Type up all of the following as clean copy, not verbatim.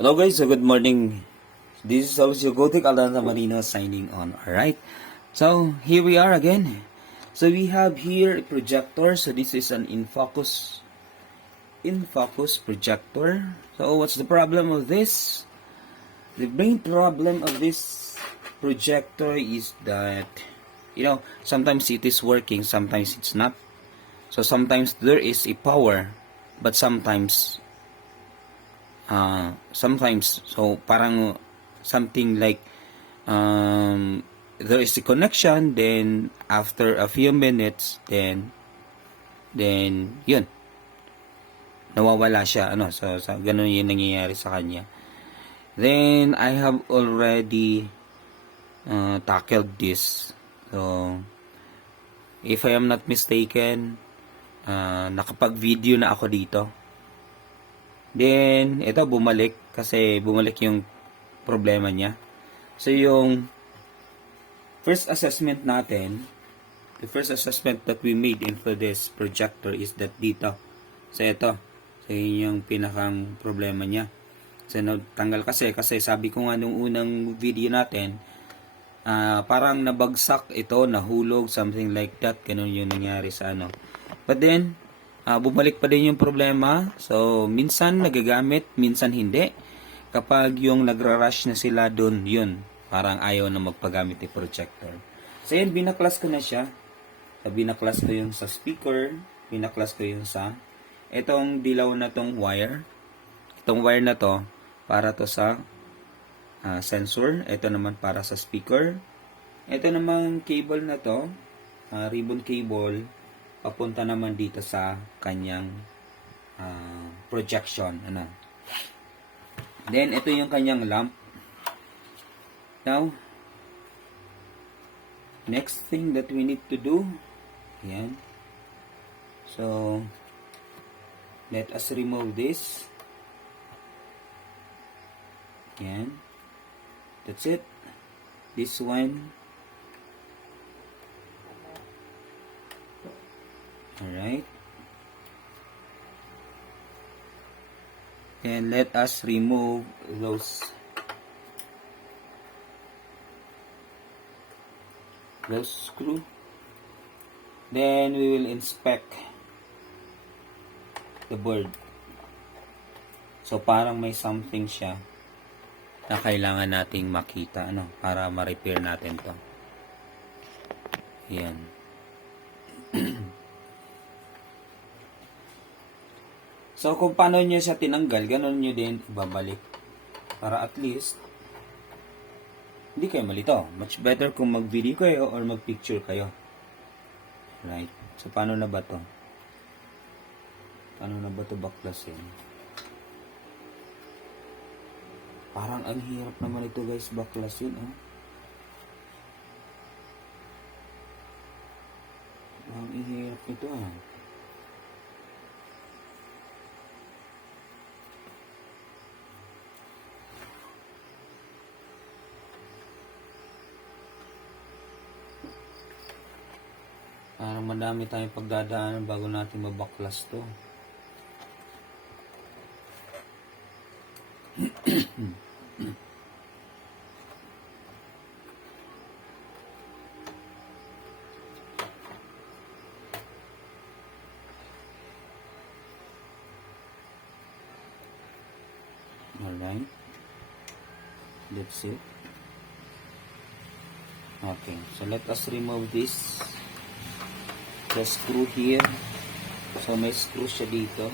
Hello guys, so good morning. This is also Gotik Aldanza Marino signing on. Alright, so here we are again. So we have here a projector. So this is an in-focus projector. So what's the problem of this? The main problem of this projector is that, sometimes it is working, sometimes it's not. So sometimes there is a power, but sometimes so parang something like there is a connection, then after a few minutes then yun, nawawala siya, so ganun yung nangyayari sa kanya. Then I have already tackled this. So if I am not mistaken, nakapag-video na ako dito. Then, ito bumalik kasi bumalik yung problema niya. So, yung first assessment natin, the first assessment that we made into this projector is that dito. So, ito. So, yun yung pinakang problema niya. So, tanggal kasi sabi ko nga nung unang video natin, parang nabagsak ito, nahulog, something like that. Ganun yung nangyari sa ano. But then, bumalik pa din yung problema. So, minsan nagagamit, minsan hindi. Kapag yung nagra-rush na sila doon, yun, parang ayaw na magpagamit ng projector. So, yun, binaklas ko na siya. So, binaklas ko yung sa speaker, binaklas ko yung sa itong dilaw na tong wire. Itong wire na to, para to sa sensor. Ito naman para sa speaker. Ito namang cable na to, ribbon cable, papunta naman dito sa kanyang projection. Then, ito yung kanyang lamp. Now, next thing that we need to do, yan. So, let us remove this. Yan. That's it. This one. Alright. And let us remove those screw. Then we will inspect the board. So parang may something siya na kailangan nating makita, para ma-repair natin to. Yan. So, kung paano nyo siya tinanggal, ganun nyo din ibabalik. Para at least, hindi kayo malito. Much better kung mag-video kayo or mag-picture kayo. Right? So, paano na ba to? Paano na ba to baklasin? Parang ang hirap naman ito guys, baklasin. Ang hirap ito Parang madami tayong pagdadaanan bago natin mabaklas to. Alright. That's it. Okay. So let us remove this. The screw here. So may screw siya dito.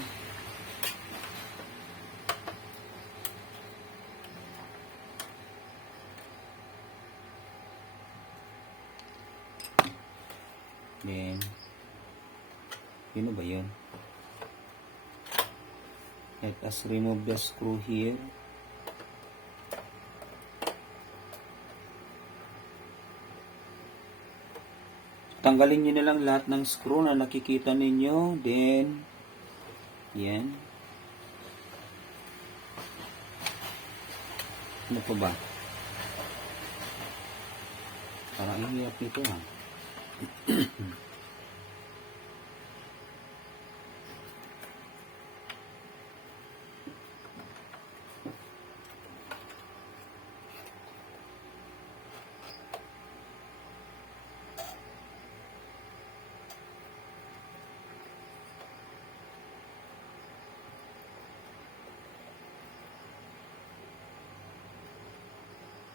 Then, yun ba yun? Let us remove the screw here. Tanggalin nyo na lang lahat ng screw na nakikita ninyo. Then, yan. Ano pa ba? Parang ihirap nito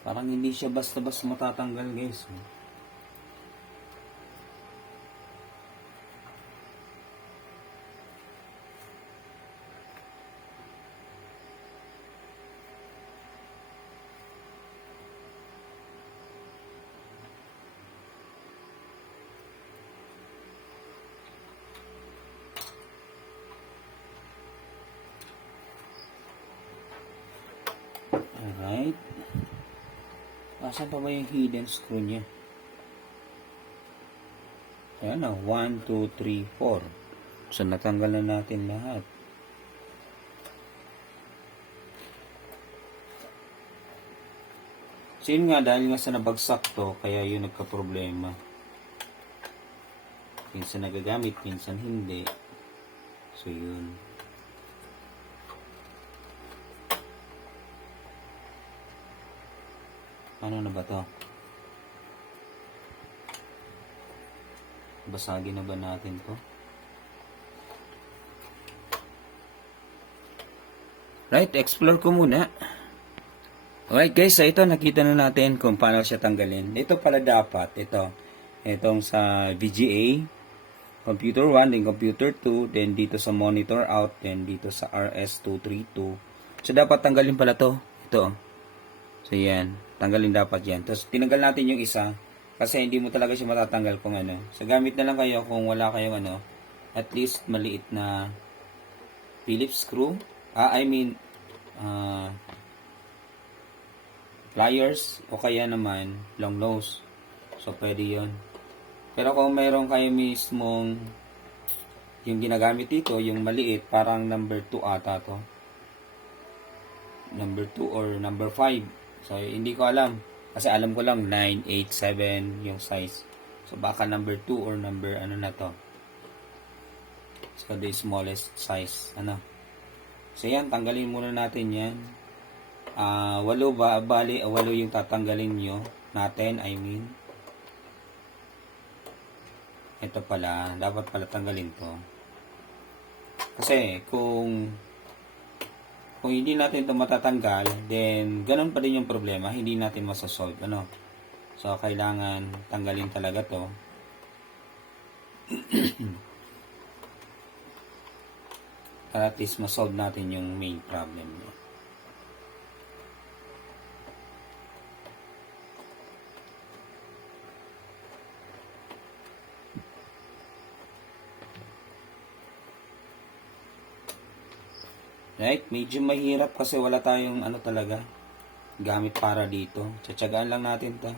Parang hindi siya basta-basta matatanggal, guys. Alright. Asan pa ba yung hidden screw niya? Ayan na, 1, 2, 3, 4. So, natanggal na natin lahat. So, yun nga, dahil nga sa nabagsak to, kaya yun nagka-problema. Minsan nagagamit, minsan hindi. So, yun. Ano na ba to? Basagin na ba natin to? Right, explore ko muna. Alright guys, so ito nakita na natin kung paano siya tanggalin. Ito pala dapat, itong sa VGA, computer 1, then computer 2, then dito sa monitor out, then dito sa RS232. So dapat tanggalin pala to. Ito. So yan, tanggalin dapat yan. Tapos tinanggal natin yung isa kasi hindi mo talaga siya matatanggal kung ano. So gamit na lang kayo kung wala kayong ano, at least maliit na Phillips screw. Pliers o kaya naman long nose. So pwede yon. Pero kung mayroon kayo mismong yung ginagamit dito, yung maliit, parang number 2 ata to. Number 2 or number 5. So, hindi ko alam. Kasi alam ko lang 9, 8, 7 yung size. So, baka number 2 or number ano na to. So, the smallest size. Ano. So, yan. Tanggalin muna natin yan. 8 yung tatanggalin nyo. Natin, I mean. Ito pala. Dapat pala tanggalin to. Kasi, kung hindi natin ito matatanggal, then ganun pa din yung problema, hindi natin masasolve, ano. So, kailangan tanggalin talaga to. Para at least masolve natin yung main problem niya. Right? Medyo mahirap kasi wala tayong ano talaga gamit para dito. Tsatsagaan lang natin to.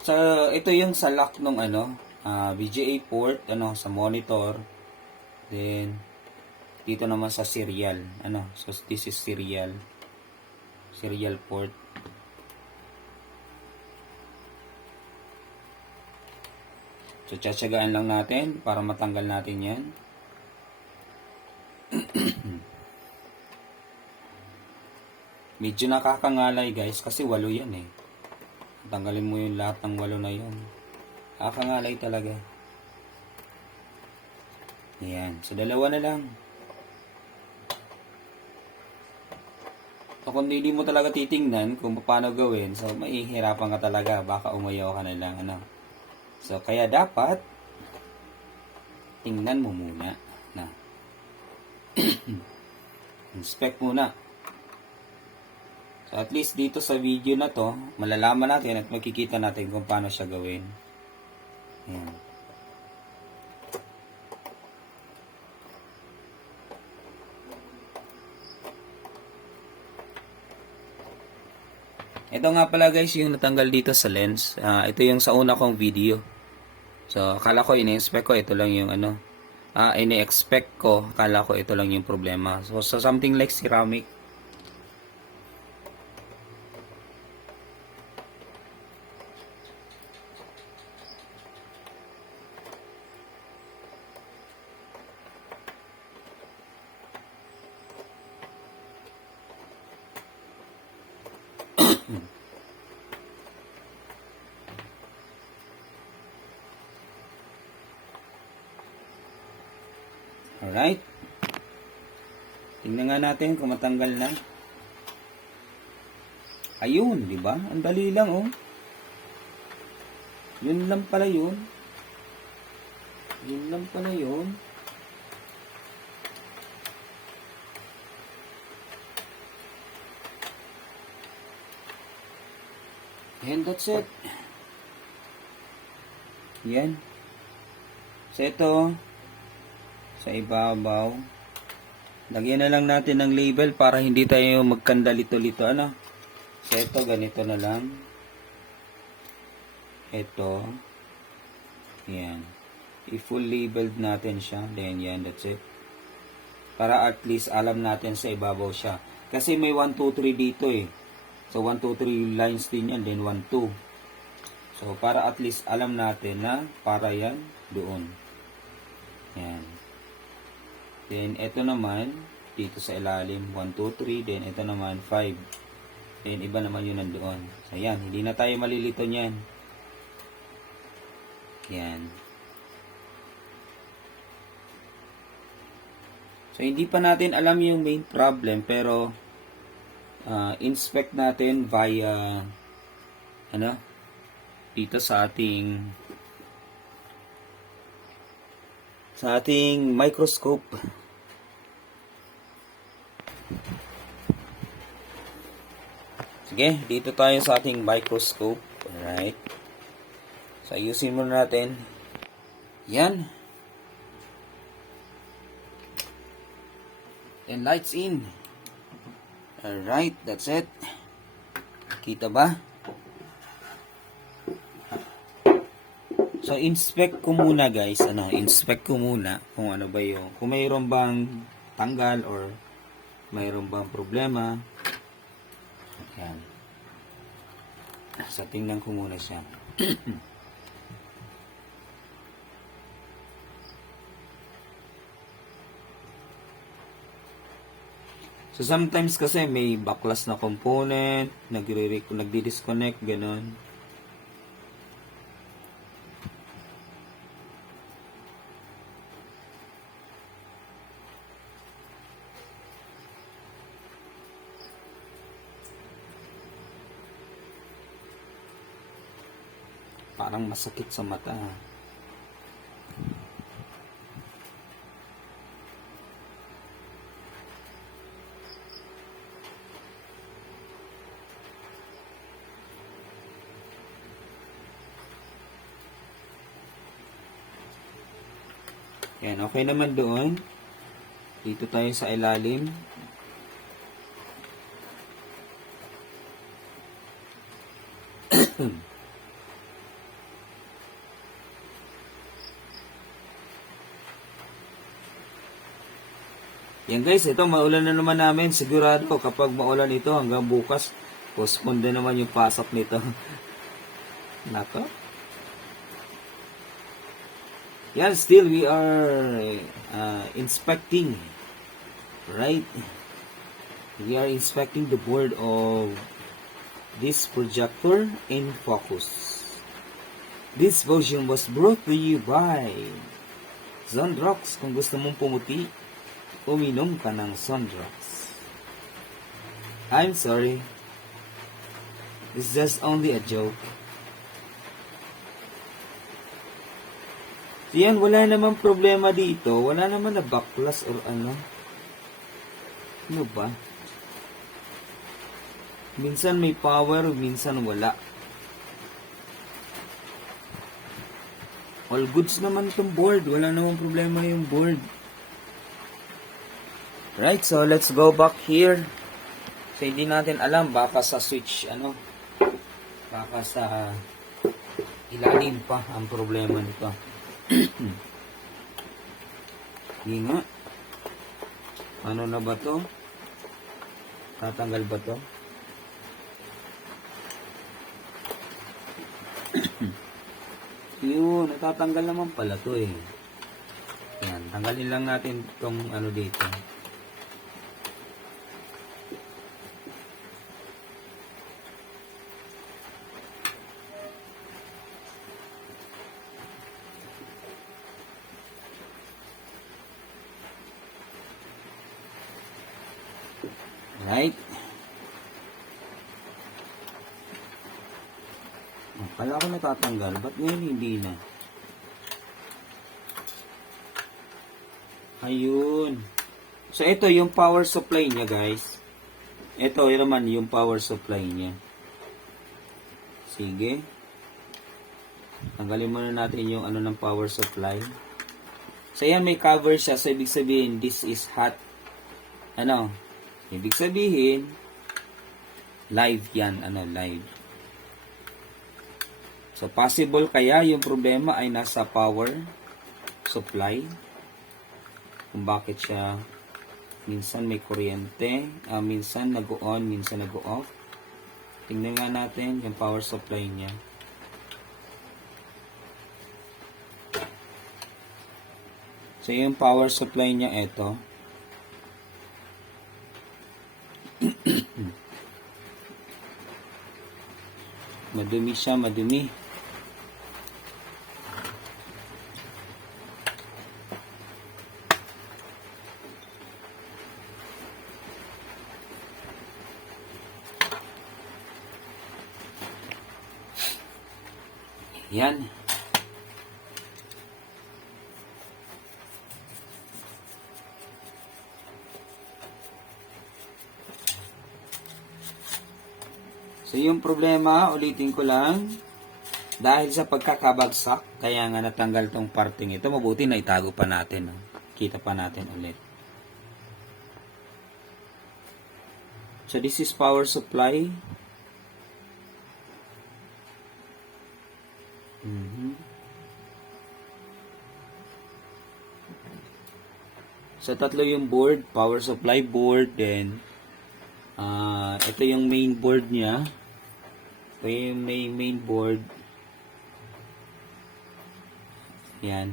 So, ito yung sa lock nung ano, VGA port, ano, sa monitor. Then, dito naman sa serial. Ano, so this is serial. Serial port. So, tsatsagaan lang natin para matanggal natin yan. Medyo nakakangalay guys kasi 8 yan eh. Tanggalin mo yung lahat ng 8 na yun. Nakakangalay talaga. Ayan. So, 2 na lang. So, kung hindi mo talaga titingnan kung paano gawin, so, mahihirapan ka talaga. Baka umayaw ka na lang. Ano? So, kaya dapat tingnan mo muna na inspect muna. So, at least dito sa video na to, malalaman natin at makikita natin kung paano siya gawin. Ayan. Ito nga pala guys yung natanggal dito sa lens. Ito yung sa una kong video. So, akala ko ini-inspect ko, ito lang yung ano. Ini-expect ko, akala ko ito lang yung problema. So something like ceramic. Alright. Tingnan nga natin kung matanggal na. Ayun, di ba? Ang dali lang, oh. Yun lang pala yun. Yun lang pala yun. And that's it. Yan. So ito, sa ibabaw, lagyan na lang natin ng label para hindi tayo magkandalito-lito, ano. So ito, ganito na lang. Ito. Yan. I-full labeled natin siya. Then yan, that's it. Para at least alam natin sa ibabaw siya. Kasi may 1, 2, 3 dito eh. So 1, 2, 3 lines din yan. Then 1, 2. So para at least alam natin na para yan doon. Yan. Then ito naman dito sa ilalim 1, 2, 3. Then ito naman 5. Then iba naman yun nandoon. So yan. Hindi na tayo malilito niyan. Yan. So, hindi pa natin alam yung main problem, pero inspect natin via dito sa ating microscope. Sige, dito tayo sa ating microscope. Alright. So, ayusin muna natin. Yan. And lights in. Alright, that's it. Kita ba? So, inspect ko muna guys. Inspect ko muna kung ano ba yung, kung mayroon bang tanggal or mayroon bang problema. Yan. So, tingnan ko muna siya. So, sometimes kasi may baklas na component, nagdi-disconnect, ganun. Parang masakit sa mata. Yan, okay naman doon. Dito tayo sa ilalim. Yan guys, ito maulan na naman namin. Sigurado kapag maulan ito hanggang bukas, postpone din naman yung pasok nito. Nako. Yan, still we are inspecting, right? We are inspecting the board of this projector in focus. This version was brought to you by Zondrox. Kung gusto mong pumuti, uminom ka ng Zondrox. I'm sorry. It's just only a joke. So yan, wala namang problema dito. Wala naman na backlash or ano. Ano ba? Minsan may power, minsan wala. All goods naman itong board. Wala namang problema yung board. Right, so let's go back here. So hindi natin alam, baka sa switch, baka sa ilalim pa ang problema nito. Hindi nga. Ano na ba to? Tatanggal ba to? Yun, natatanggal naman pala to eh. Yan, tanggalin lang natin itong dito. Right? Kala ko natatanggal. Ba't ngayon hindi na? Ayun. So, ito yung power supply niya, guys. Ito, yun naman yung power supply niya. Sige. Tanggalin muna natin yung ano ng power supply. So, yan, may cover siya. So, ibig sabihin, this is hot. Ano? Ibig sabihin, live yan. Ano, live. So, possible kaya yung problema ay nasa power supply. Kung bakit siya minsan may kuryente, minsan nag-on, minsan nag-off. Tingnan nga natin yung power supply niya. So, yung power supply niya, ito. Madumi siya, madumi. Yan. So, yung problema, ulitin ko lang, dahil sa pagkakabagsak, kaya nga natanggal tong parting ito, mabuti na itago pa natin. No? Kita pa natin ulit. So, this is power supply. So, tatlo yung board, power supply board, then, ito yung main board niya. Ito yung main board. Yan.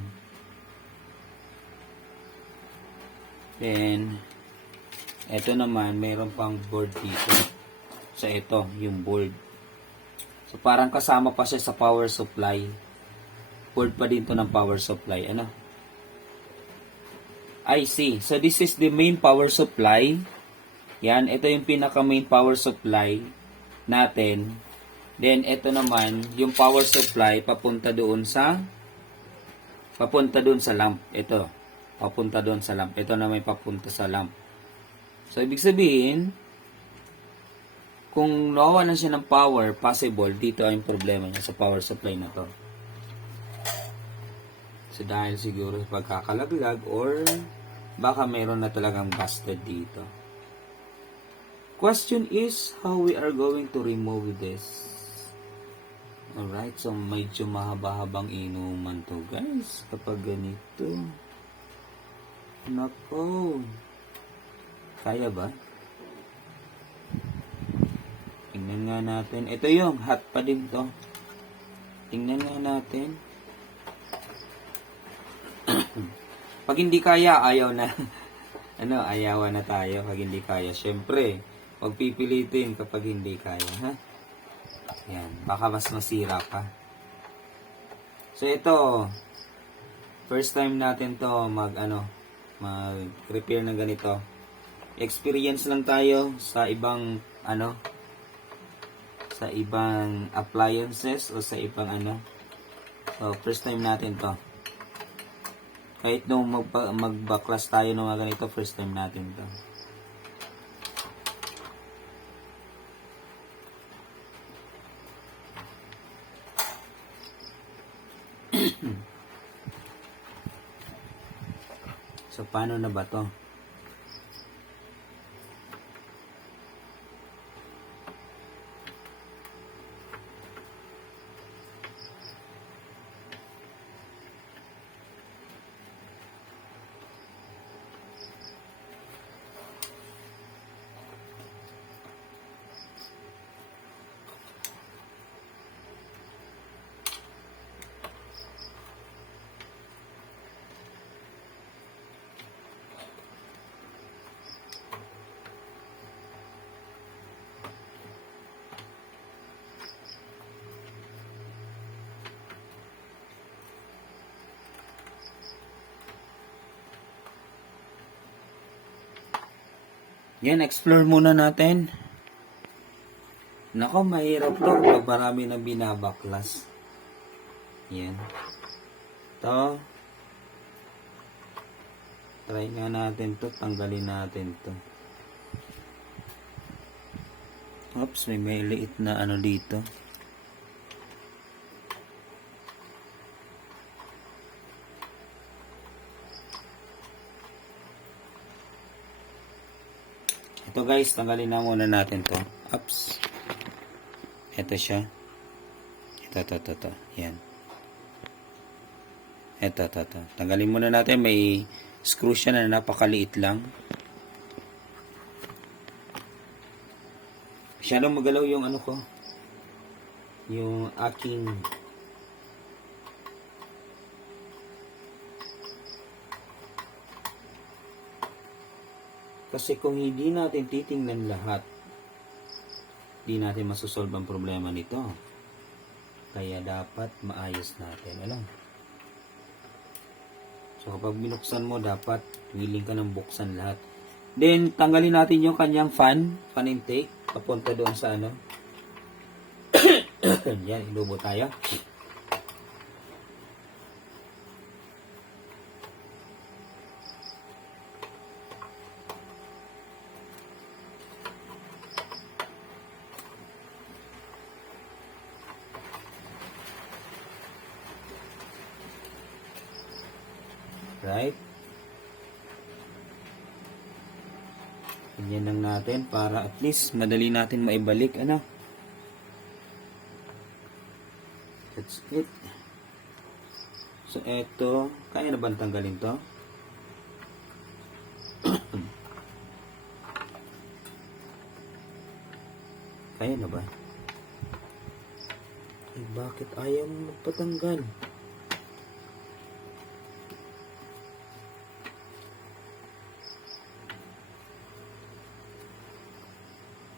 Then, ito naman, mayroon pang board dito. So, ito, yung board. So, parang kasama pa siya sa power supply. Board pa din to ng power supply. Ano? I see. So, this is the main power supply. Yan. Ito yung pinaka main power supply natin. Then, ito naman, yung power supply papunta doon sa lamp. Ito. Papunta doon sa lamp. Ito na may papunta sa lamp. So, ibig sabihin, kung nawawalan siya ng power, possible, dito ay yung problema niya sa power supply na to. So, dahil siguro pagkakalaglag or baka mayroon na talagang busted dito. Question is, how we are going to remove this? Alright, so medyo mahaba-habang inuman to, guys. Kapag ganito. Nako. Kaya ba? Tingnan nga natin. Ito yung hot pa din to. Tingnan nga natin. Pag hindi kaya, ayaw na. Ayawan na tayo pag hindi kaya. Siyempre, huwag pipilitin kapag hindi kaya, ha? Yan, baka mas masira pa. So, ito, first time natin to mag-repair ng ganito. Experience lang tayo sa ibang, sa ibang appliances o sa ibang So, first time natin to. Kahit nung magbaklas tayo ng mga ganito, first time natin to. So, paano na ba to? Yan, explore muna natin. Nako, mahirap to pag marami na binabaklas. Yan. Ito. Try nga natin to. Tanggalin natin to. Oops, may liit na ano dito. Ito guys, tanggalin na muna natin to. Oops. Ito siya. Ito. Yan. Ito. Tanggalin muna natin. May screw siya na napakaliit lang. Masyadong magalaw yung ano ko. Yung aking kasi kung hindi natin titingnan lahat, hindi natin masosolve ang problema nito. Kaya dapat maayos natin. Alam? So kapag binuksan mo, dapat willing ka ng buksan lahat. Then, tanggalin natin yung kanyang fan intake, papunta doon sa ano. Yan, ilubo tayo. Right? Ganyan lang natin para at least madali natin maibalik. Ano? That's it. So, eto. Kaya na ba tanggalin to? Kaya na ba? Eh, bakit ayaw mo magpatanggal?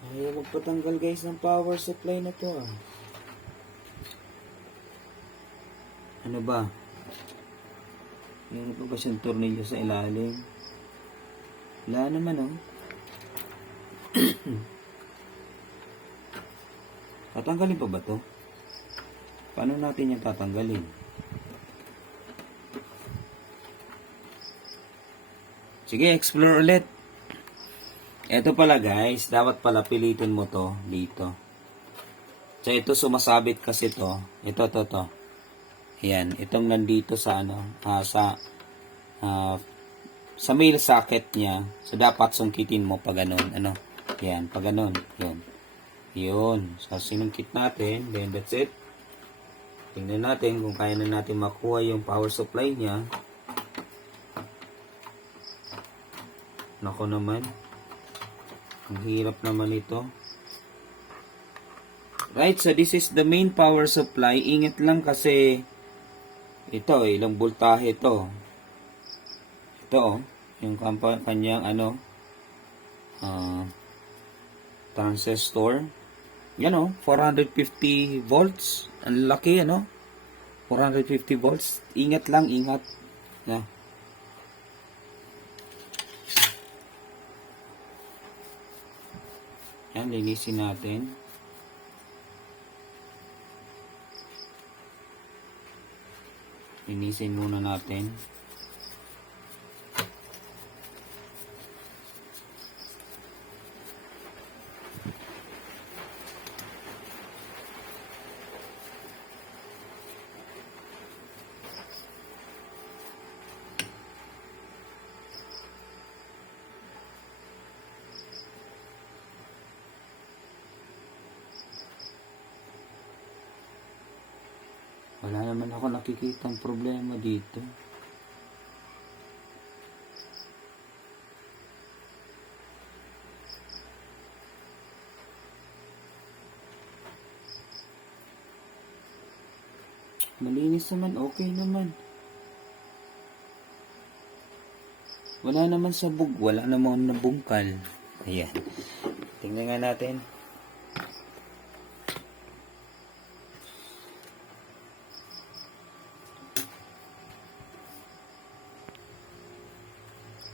Ayaw magpatanggal guys ng power supply na to ah. Ano ba? Meron pa ba siyang tornilyo sa ilalim? Wala naman oh. Tatanggalin pa ba to? Paano natin yung tatanggalin? Sige, explore ulit. Ito pala guys, dapat pala pilitin mo to dito. So ito sumasabit kasi to. Ito. Ayan, itong nandito sa ano, sa male socket niya. So dapat sungkitin mo pa ganun, ano. Ayan, pa ganun, yun. So sinungkit natin, then that's it. Tingnan natin kung kaya na natin makuha yung power supply niya. Nako naman. Ang hirap naman ito. Right, so this is the main power supply. Ingat lang kasi ito, ilang voltahe ito. Ito, yung kanyang ano, transistor. Yan 450 volts. Ang laki, 450 volts. Ingat lang, ingat. Yeah. Yan, linisin natin. Linisin muna natin. Wala naman ako nakikitang problema dito. Malinis naman, okay naman. Wala naman sabog, wala naman nabungkal. Ayan. Tingnan nga natin.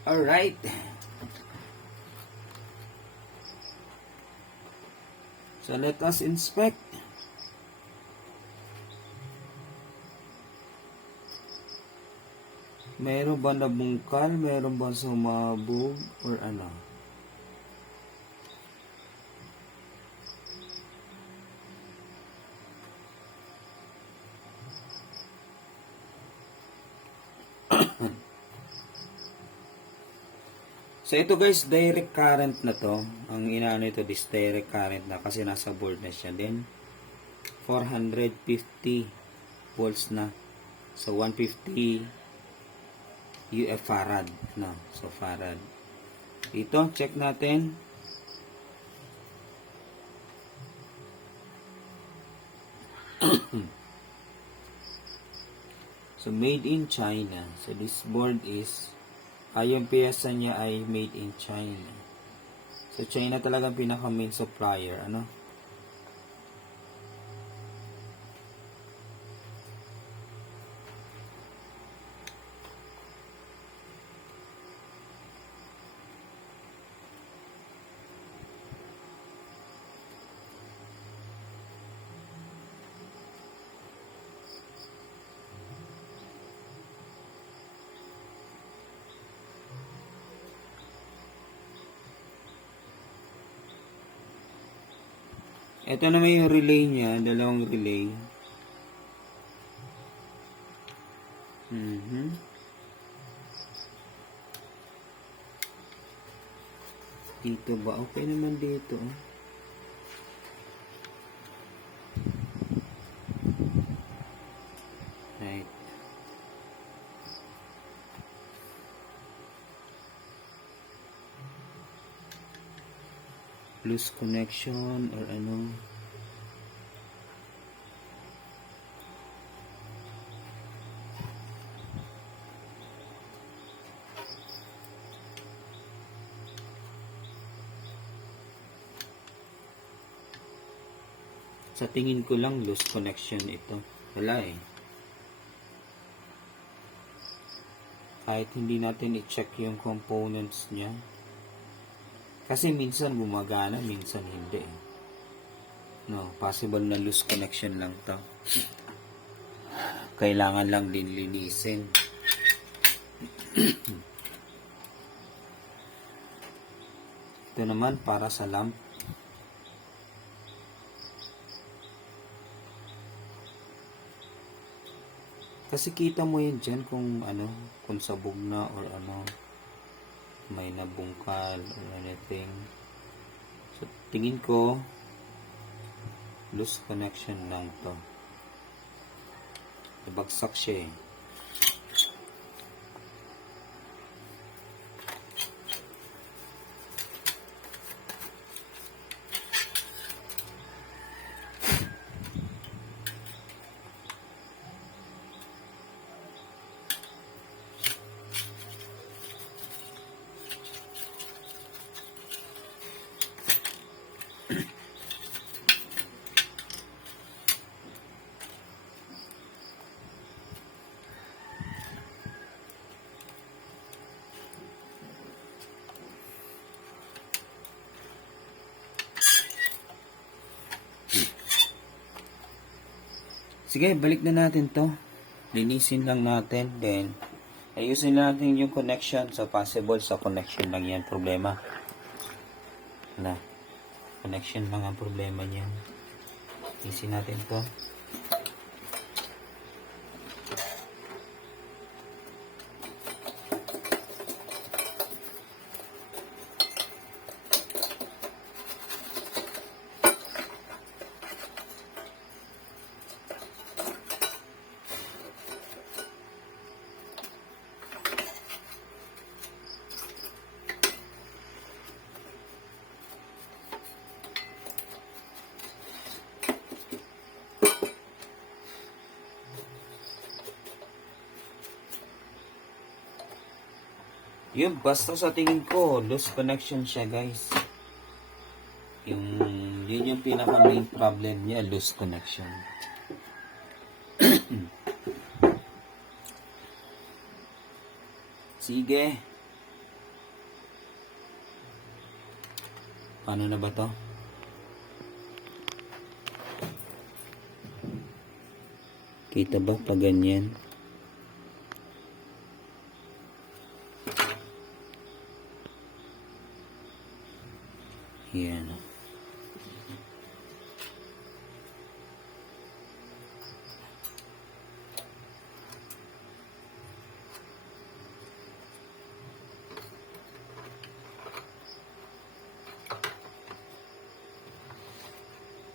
Alright. So let us inspect. Meron ba nabungkal? Meron ba sumabog? Or ano? So ito guys, direct current na to. Ang inaano ito, this direct current na kasi nasa board na siya. Then 450 volts na. So 150 UF farad, no. So farad. Dito check natin. So made in China. So this board is yung piyesa niya ay made in China. So China talaga pinaka main supplier, ano? Ito naman yung relay niya, dalawang relay. Dito ba? Okay naman dito. Right. Loose connection or ano. Sa tingin ko lang loose connection ito. Wala eh. Kahit hindi natin i-check yung components niya. Kasi minsan gumagana, minsan hindi. No, possible na loose connection lang to. Kailangan lang din linisin. Ito naman para sa lamp. Kasi kita mo yun dyan kung ano, kung sabog na or ano, may nabungkal or anything. So, tingin ko, loose connection lang to. Nabagsak siya eh. Sige, balik na natin to. Linisin lang natin. Then, ayusin natin yung connection. So, possible sa connection lang yan problema. Na, connection lang ang problema niyan. Linisin natin to. Yun, basta sa tingin ko, loose connection siya, guys. Yun yung pinaka main problem niya, loose connection. Sige. Paano na ba to? Kita ba pag ganyan? Yan.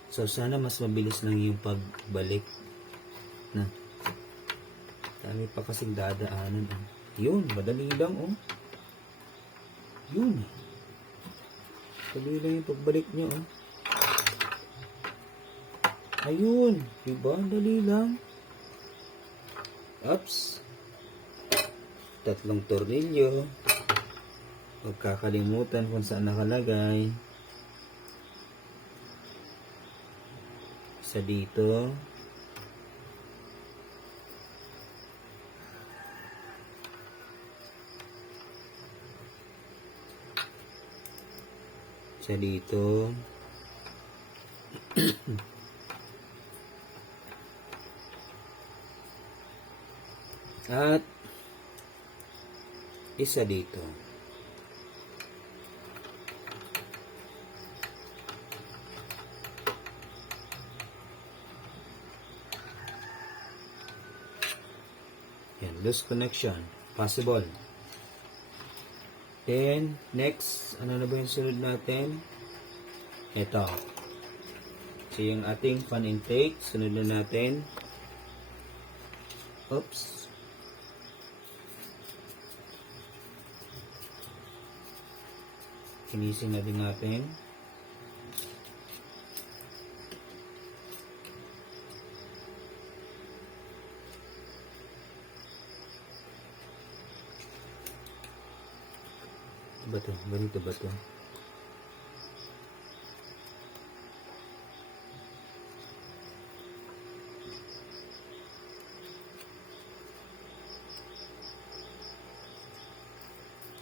So, sana mas mabilis lang yung pagbalik. Na. Dami pa kasing dadaanan. Yun, madali lang, oh. Yun. Madali lang yung pagbalik niya, oh. Ayun. Diba? Dali lang. Oops. 3 tornilyo. Huwag kakalimutan kung saan nakalagay. Isa dito. Isa dito. At isa dito. Yan, loose connection. Possible. Then, next, ano na ba yung sunod natin? Ito. So, yung ating fan intake, sunod na natin. Oops. Kinisin na din natin. Ba ito? Ganito ba ito?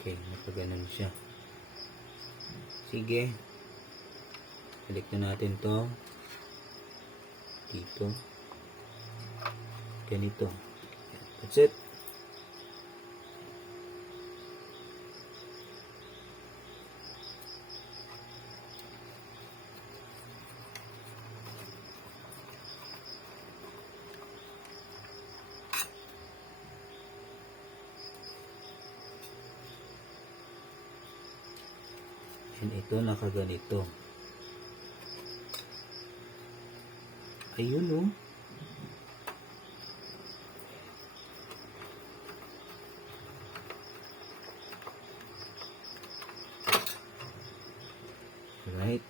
Okay, napaganon siya. Sige. Balik na natin to. Dito. Ganito. That's it. And ito nakaganito. Ayun, oh. Right.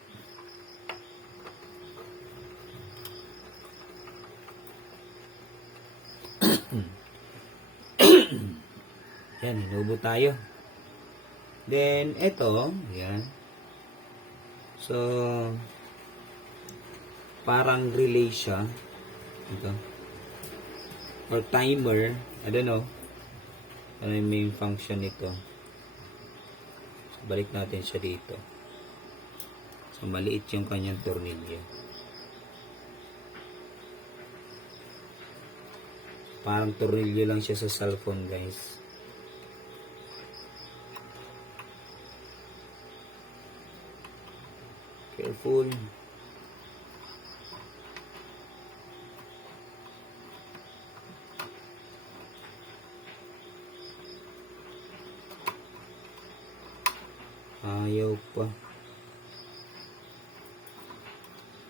Yan, hinubo tayo. Then, ito, yan. So, parang relay siya. Ito. Or timer. I don't know. Ano yung main function nito. So, balik natin siya dito. So, maliit yung kanyang tornilyo. Parang tornilyo lang siya sa cellphone, guys. Careful. Ayaw pa.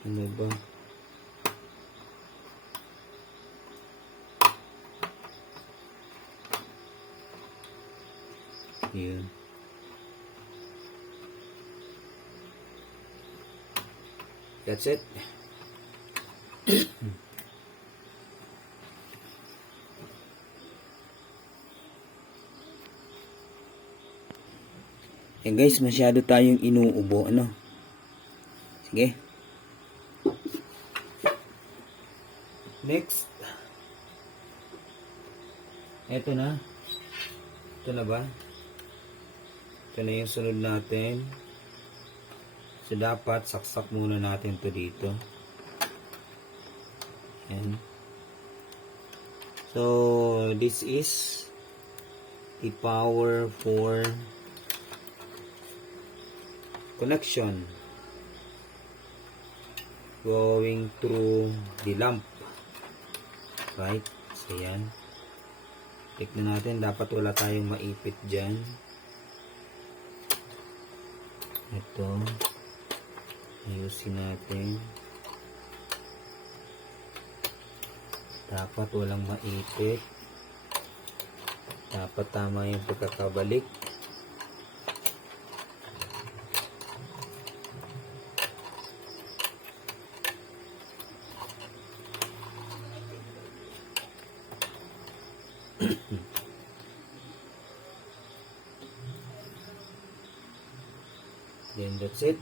Ano ba? Yun. That's it. Eh guys, masyado tayong inuubo, ano? Sige. Next. Ito na. Ito na ba? Ito na yung sunod natin. So, dapat saksak muna natin to dito. Yan. So this is the power for connection going through the lamp, right? So yan, tignan natin, dapat wala tayong maipit dyan. Ito, ayusin natin. Dapat walang maipit. Dapat tama yung pagkakabalik. Then that's it.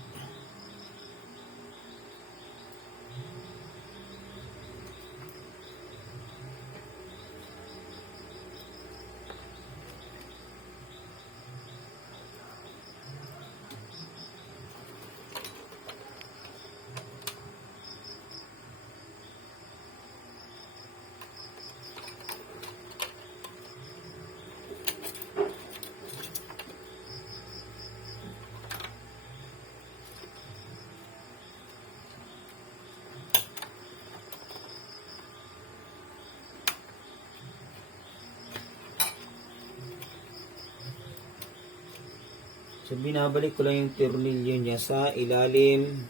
So, binabalik ko lang yung tornilyo niya sa ilalim.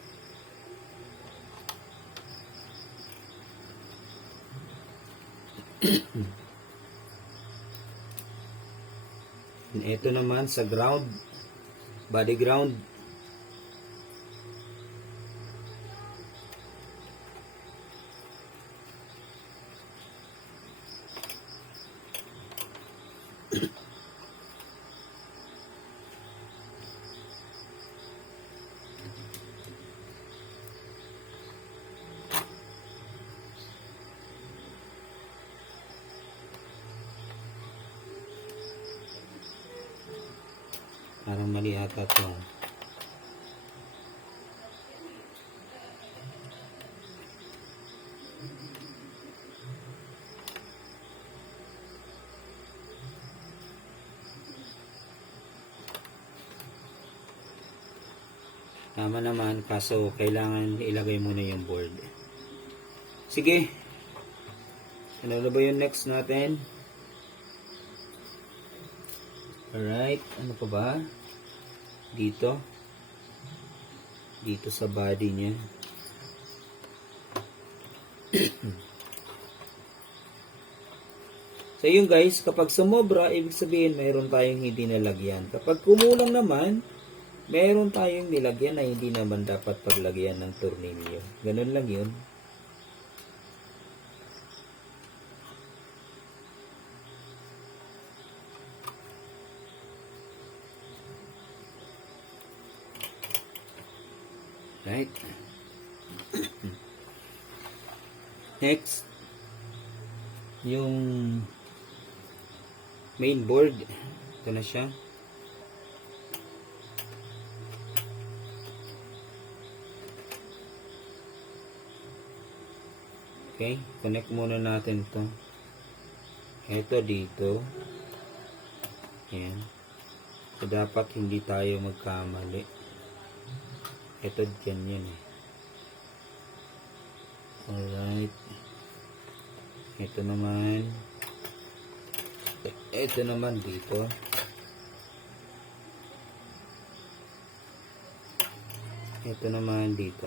Ito naman sa ground, body ground. Parang mali ata ito. Tama naman, kaso kailangan ilagay muna yung board. Sige. Ano na ba yung next natin? Alright, ano pa ba? Dito sa body niya. So yun guys, kapag sumobra, ibig sabihin mayroon tayong hindi nalagyan. Kapag kumulang naman, mayroon tayong nilagyan na hindi naman dapat paglagyan ng tornilyo. Ganun lang yun. Right. Next, yung main board. Ito na siya. Okay, connect muna natin ito. Ito dito. Ayan. So, dapat hindi tayo magkamali. Ito ganyan eh. Alright. Ito naman dito. Ito naman dito.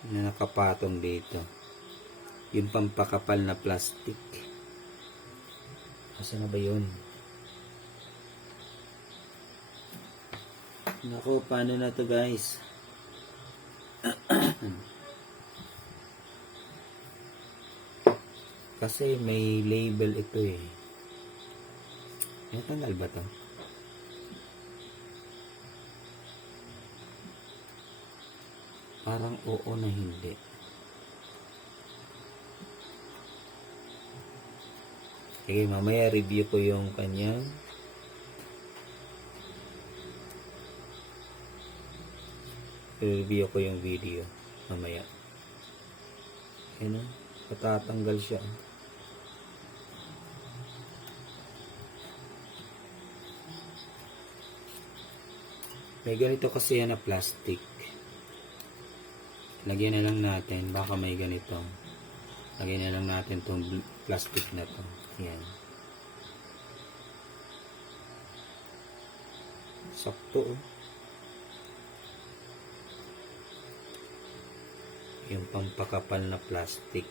na nakapatong dito. Yung pampakapal na plastic. Asa na ba yun? Naku, paano na to guys? Kasi may label ito eh. Natanggal ba to? Parang oo na hindi. Okay, mamaya review ko yung kanyang review ko yung video mamaya. Ayun, patatanggal siya. May ganito kasi yan na plastic. Lagyan na lang natin, baka may ganito. Lagyan na lang natin tong plastic na to. Yan. Sakto oh. Yung pampakapal na plastic.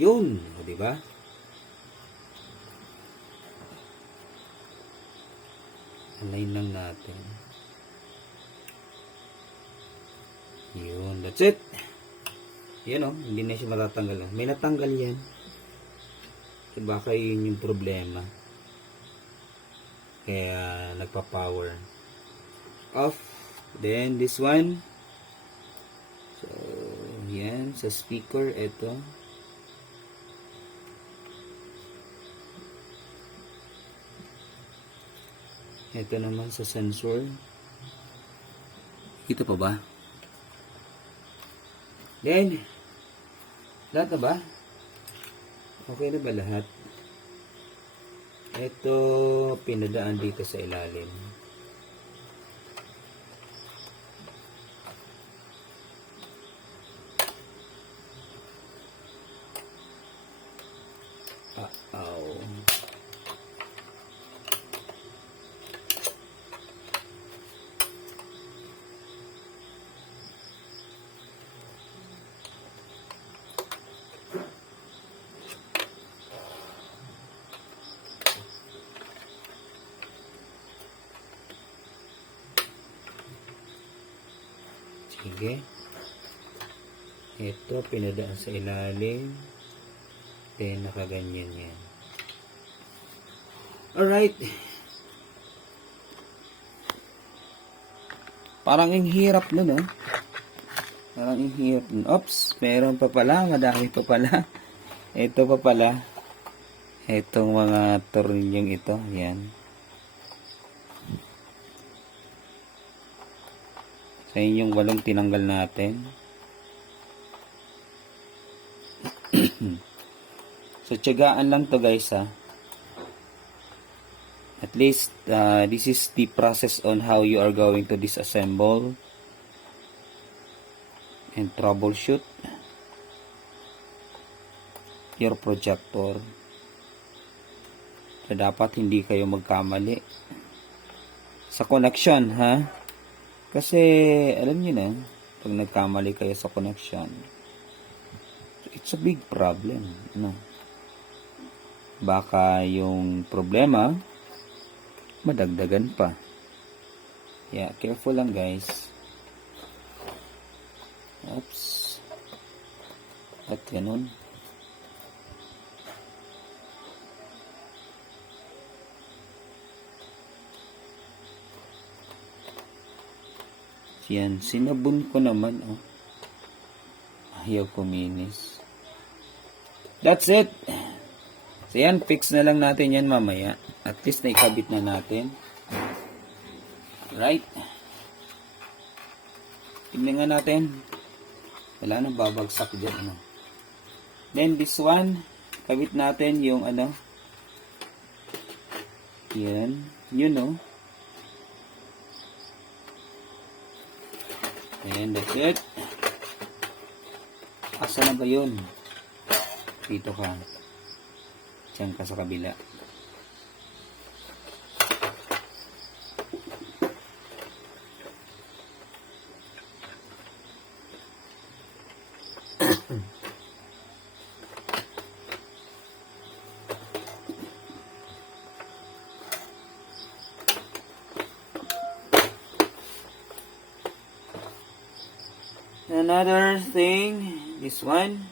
Yun, o diba? Align lang natin. Yun, that's it. Yun o, hindi na siya matatanggal. May natanggal yan. So baka yun yung problema. Kaya nagpa-power off. Then this one. So, yan, sa speaker, ito. Ito naman sa sensor. Kita pa ba? Then, lahat na ba? Okay na ba lahat? Ito, pinadaan dito sa ilalim. Uh-oh. Sige. Ito, pinadaan sa ilalim. Then, nakaganyan yan. Alright. Parang ang hirap nun, oh. Parang ang hirap nun. Oops, meron pa pala. Madami pa pala. Ito pa pala. Itong mga tornilyong ito. Yan. So, yun yung walong tinanggal natin. So, tiyagaan lang to guys, ha. At least, this is the process on how you are going to disassemble and troubleshoot your projector. So, dapat hindi kayo magkamali sa connection, ha. Kasi, alam niyo na, pag nagkamali kayo sa connection, it's a big problem. Ano? Baka yung problema, madagdagan pa. Yeah, careful lang guys. Oops. At ganun. Yan, sinabon ko naman, oh. Ayaw kuminis. That's it. So yan, fix na lang natin yan mamaya. At least naikabit na natin. Right. Tingnan nga natin. Wala nang babagsak dyan. Ano. Then this one, kabit natin yung ano. Yan. Yun no. Ayan, that's it. Asa na ba yun? Dito ka. Diyan ka sa kabila. Another thing, this one,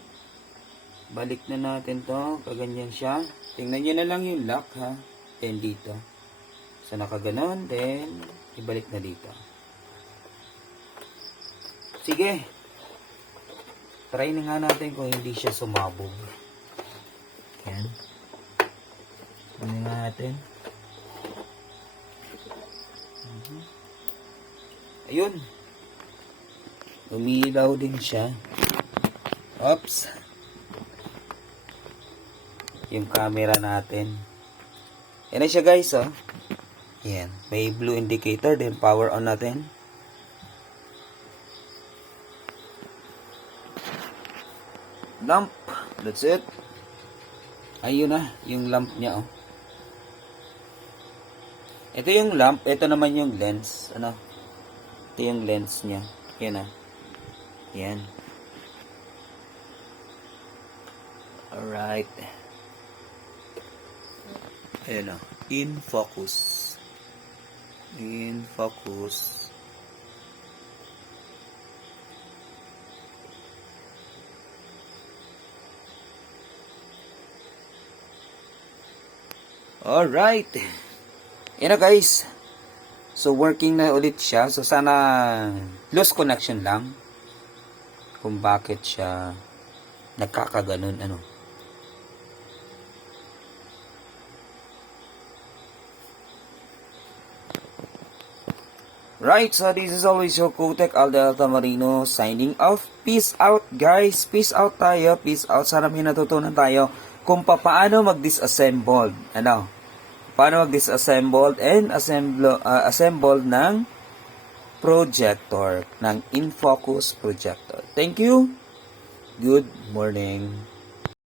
balik na natin to, kaganyan siya. Tingnan nyo na lang yung lock ha, then dito. So nakaganon, then ibalik na dito. Sige, try na nga natin kung hindi siya sumabog. Yan. Ano nga natin? Ayun. Umilaw din siya. Oops. Yung camera natin. Yan na siya guys, oh. Yan. May blue indicator, then power on natin. Lamp. That's it. Ayun na, yung lamp niya, oh. Ito yung lamp, ito naman yung lens. Ano? Ito yung lens niya. Yan ah. Yan. Alright. Ayan o. In focus. In focus. Alright. Yan na guys. So working na ulit siya. So sana loose connection lang. Kung bakit siya nagkakaganon ano. Right, so this is always your Kotek Aldelta Marino signing off. Peace out guys. Peace out tayo. Peace out. Sana may natutunan tayo kung paano mag-disassemble. Ano? Paano mag-disassemble and assemble ng projector, ng in-focus projector. Thank you. Good morning.